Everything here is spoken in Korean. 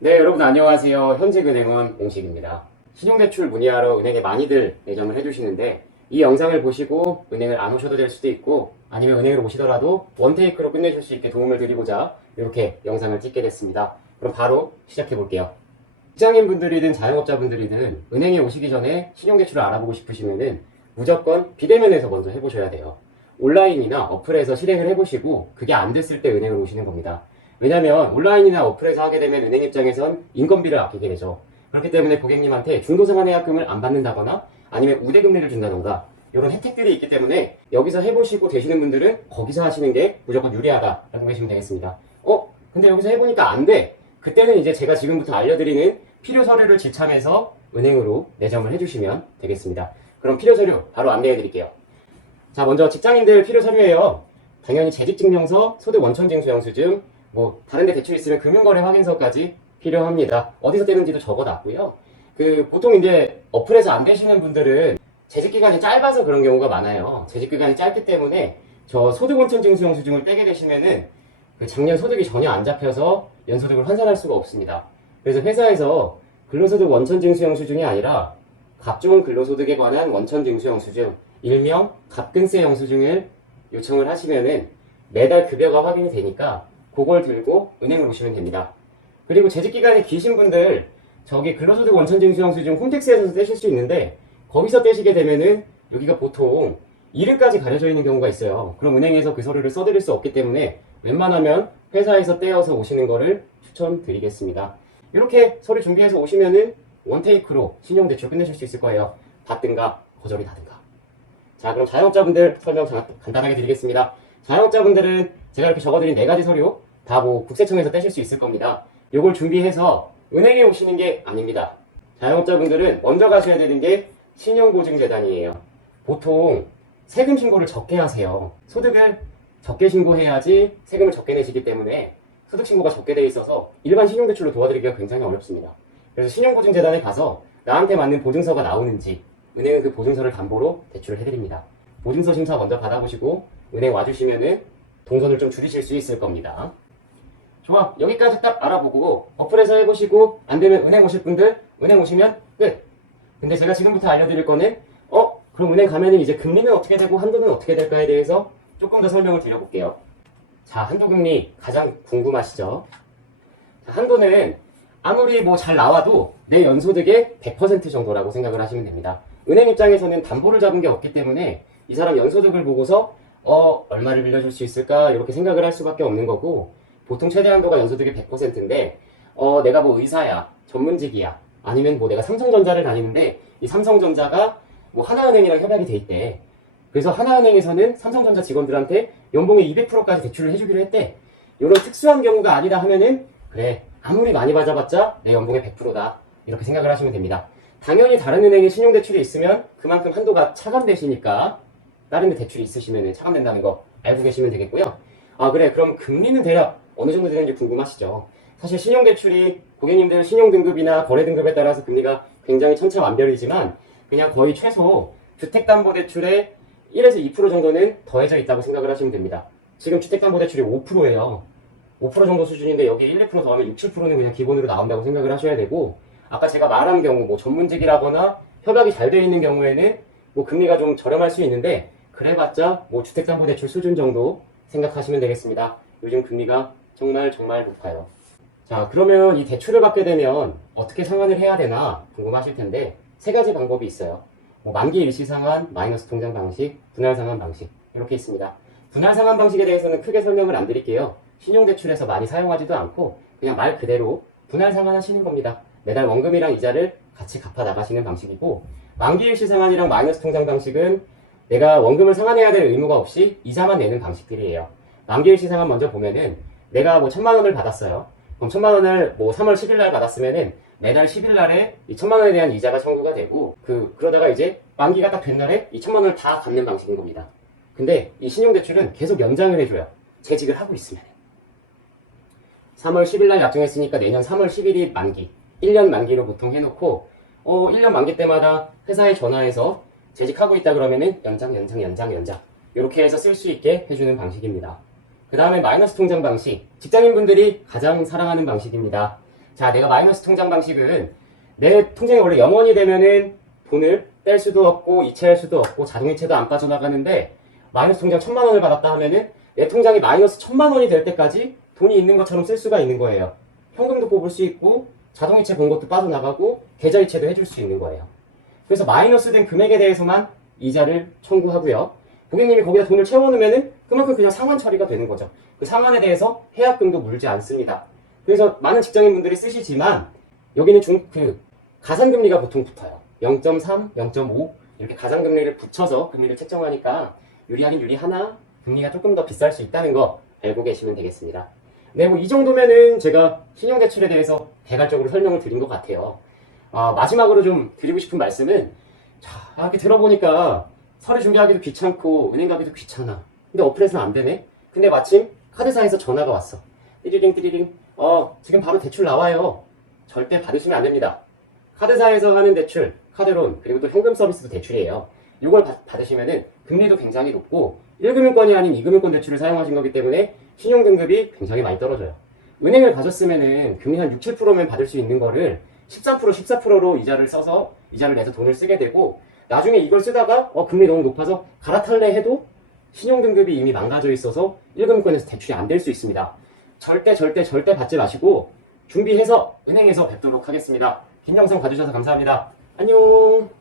네, 여러분 안녕하세요. 현직은행원 옹식입니다. 신용대출 문의하러 은행에 많이들 내점을 해주시는데 이 영상을 보시고 은행을 안 오셔도 될 수도 있고 아니면 은행을 오시더라도 원테이크로 끝내실 수 있게 도움을 드리고자 이렇게 영상을 찍게 됐습니다. 그럼 바로 시작해 볼게요. 직장인분들이든 자영업자분들이든 은행에 오시기 전에 신용대출을 알아보고 싶으시면은 무조건 비대면에서 먼저 해보셔야 돼요. 온라인이나 어플에서 실행을 해보시고 그게 안 됐을 때 은행을 오시는 겁니다. 왜냐면 온라인이나 어플에서 하게 되면 은행 입장에선 인건비를 아끼게 되죠. 그렇기 때문에 고객님한테 중도상환예약금을 안 받는다거나 아니면 우대금리를 준다던가 이런 혜택들이 있기 때문에 여기서 해보시고 되시는 분들은 거기서 하시는 게 무조건 유리하다라고 보시면 되겠습니다. 근데 여기서 해보니까 안 돼. 그때는 이제 제가 지금부터 알려드리는 필요 서류를 지참해서 은행으로 내점을 해주시면 되겠습니다. 그럼 필요 서류 바로 안내해 드릴게요. 자, 먼저 직장인들 필요 서류예요. 당연히 재직증명서, 소득 원천징수 영수증, 다른 데 대출 있으면 금융거래 확인서까지 필요합니다. 어디서 떼는지도 적어놨고요. 보통 이제 어플에서 안 되시는 분들은 재직기간이 짧아서 그런 경우가 많아요. 재직기간이 짧기 때문에 저 소득 원천징수 영수증을 떼게 되시면은 작년 소득이 전혀 안 잡혀서 연소득을 환산할 수가 없습니다. 그래서 회사에서 근로소득 원천징수 영수증이 아니라 각종 근로소득에 관한 원천징수 영수증, 일명 갑근세 영수증을 요청을 하시면은 매달 급여가 확인이 되니까 그걸 들고 은행을 오시면 됩니다. 그리고 재직기간이 기신 분들 저기 근로소득 원천징수 영수증 홈택스에서 떼실 수 있는데 거기서 떼시게 되면은 여기가 보통 이름까지 가려져 있는 경우가 있어요. 그럼 은행에서 그 서류를 써드릴 수 없기 때문에 웬만하면 회사에서 떼어서 오시는 거를 추천드리겠습니다. 이렇게 서류 준비해서 오시면은 원테이크로 신용대출 끝내실 수 있을 거예요. 받든가 거절이 다든가. 자, 그럼 자영업자분들 설명 간단하게 드리겠습니다. 자영업자분들은 제가 이렇게 적어드린 4가지 서류 다 국세청에서 떼실 수 있을 겁니다. 요걸 준비해서 은행에 오시는 게 아닙니다. 자영업자분들은 먼저 가셔야 되는 게 신용보증재단이에요. 보통 세금 신고를 적게 하세요. 소득을 적게 신고해야지 세금을 적게 내시기 때문에 소득 신고가 적게 돼 있어서 일반 신용대출로 도와드리기가 굉장히 어렵습니다. 그래서 신용보증재단에 가서 나한테 맞는 보증서가 나오는지 은행은 그 보증서를 담보로 대출을 해드립니다. 보증서 심사 먼저 받아보시고 은행 와주시면은 동선을 좀 줄이실 수 있을 겁니다. 좋아, 여기까지 딱 알아보고 어플에서 해보시고 안되면 은행 오실 분들 은행 오시면 끝. 근데 제가 지금부터 알려드릴 거는 그럼 은행 가면은 이제 금리는 어떻게 되고 한도는 어떻게 될까에 대해서 조금 더 설명을 드려볼게요. 자, 한도금리 가장 궁금하시죠? 자, 한도는 아무리 잘 나와도 내 연소득의 100% 정도라고 생각을 하시면 됩니다. 은행 입장에서는 담보를 잡은 게 없기 때문에 이 사람 연소득을 보고서 얼마를 빌려줄 수 있을까 이렇게 생각을 할 수밖에 없는 거고, 보통 최대 한도가 연소득이 100%인데 내가 의사야, 전문직이야, 아니면 내가 삼성전자를 다니는데 이 삼성전자가 하나은행이랑 협약이 돼 있대. 그래서 하나은행에서는 삼성전자 직원들한테 연봉의 200%까지 대출을 해주기로 했대. 이런 특수한 경우가 아니다 하면은 그래, 아무리 많이 받아봤자 내 연봉의 100%다 이렇게 생각을 하시면 됩니다. 당연히 다른 은행에 신용대출이 있으면 그만큼 한도가 차감되시니까 다른 데 대출이 있으시면 차감된다는 거 알고 계시면 되겠고요. 그래, 그럼 금리는 대략 어느 정도 되는지 궁금하시죠? 사실 신용대출이 고객님들 신용등급이나 거래등급에 따라서 금리가 굉장히 천차만별이지만 그냥 거의 최소 주택담보대출의 1에서 2% 정도는 더해져 있다고 생각을 하시면 됩니다. 지금 주택담보대출이 5%예요. 5% 정도 수준인데 여기에 1, 2% 더하면 6, 7%는 그냥 기본으로 나온다고 생각을 하셔야 되고, 아까 제가 말한 경우 전문직이라거나 협약이 잘 되어 있는 경우에는 금리가 좀 저렴할 수 있는데 그래봤자 주택담보대출 수준 정도 생각하시면 되겠습니다. 요즘 금리가 정말 높아요. 자, 그러면 이 대출을 받게 되면 어떻게 상환을 해야 되나 궁금하실 텐데 3가지 방법이 있어요. 만기 일시 상환, 마이너스 통장 방식, 분할 상환 방식 이렇게 있습니다. 분할 상환 방식에 대해서는 크게 설명을 안 드릴게요. 신용대출에서 많이 사용하지도 않고 그냥 말 그대로 분할 상환하시는 겁니다. 매달 원금이랑 이자를 같이 갚아 나가시는 방식이고, 만기 일시 상환이랑 마이너스 통장 방식은 내가 원금을 상환해야 될 의무가 없이 이자만 내는 방식들이에요. 만기 일시 상환 먼저 보면은 내가 1,000만 원을 받았어요. 그럼 1,000만 원을 3월 10일 날 받았으면은 매달 10일 날에 이 1,000만 원에 대한 이자가 청구가 되고 그러다가 이제 만기가 딱 된 날에 이 1,000만 원을 다 갚는 방식인 겁니다. 근데 이 신용대출은 계속 연장을 해줘요. 재직을 하고 있으면. 3월 10일 날 약정했으니까 내년 3월 11일 만기, 1년 만기로 보통 해놓고 1년 만기 때마다 회사에 전화해서 재직하고 있다 그러면은 연장 이렇게 해서 쓸 수 있게 해주는 방식입니다. 그 다음에 마이너스 통장 방식, 직장인분들이 가장 사랑하는 방식입니다. 자, 내가 마이너스 통장 방식은 내 통장이 원래 0원이 되면은 돈을 뺄 수도 없고 이체할 수도 없고 자동이체도 안 빠져나가는데 마이너스 통장 1000만 원을 받았다 하면은 내 통장이 마이너스 1000만 원이 될 때까지 돈이 있는 것처럼 쓸 수가 있는 거예요. 현금도 뽑을 수 있고 자동이체 본 것도 빠져나가고 계좌이체도 해줄 수 있는 거예요. 그래서 마이너스 된 금액에 대해서만 이자를 청구하고요. 고객님이 거기다 돈을 채워놓으면은 그만큼 그냥 상환 처리가 되는 거죠. 그 상환에 대해서 해약금도 물지 않습니다. 그래서 많은 직장인분들이 쓰시지만 여기는 가산금리가 보통 붙어요. 0.3, 0.5 이렇게 가산금리를 붙여서 금리를 책정하니까 유리하긴 유리하나 금리가 조금 더 비쌀 수 있다는 거 알고 계시면 되겠습니다. 네, 뭐 이 정도면은 제가 신용대출에 대해서 대략적으로 설명을 드린 것 같아요. 마지막으로 좀 드리고 싶은 말씀은 이렇게 들어보니까 서류 준비하기도 귀찮고 은행 가기도 귀찮아. 근데 어플에서는 안 되네? 근데 마침 카드사에서 전화가 왔어. 띠리링 띠리링. 지금 바로 대출 나와요. 절대 받으시면 안 됩니다. 카드사에서 하는 대출, 카드론, 그리고 또 현금 서비스도 대출이에요. 이걸 받으시면은 금리도 굉장히 높고 1금융권이 아닌 2금융권 대출을 사용하신 거기 때문에 신용등급이 굉장히 많이 떨어져요. 은행을 가셨으면은 금리 한 6, 7%면 받을 수 있는 거를 13%, 14%로 이자를 내서 돈을 쓰게 되고 나중에 이걸 쓰다가 금리 너무 높아서 갈아탈래 해도 신용등급이 이미 망가져 있어서 1금융권에서 대출이 안 될 수 있습니다. 절대 받지 마시고 준비해서 은행에서 뵙도록 하겠습니다. 긴 영상 봐주셔서 감사합니다. 안녕.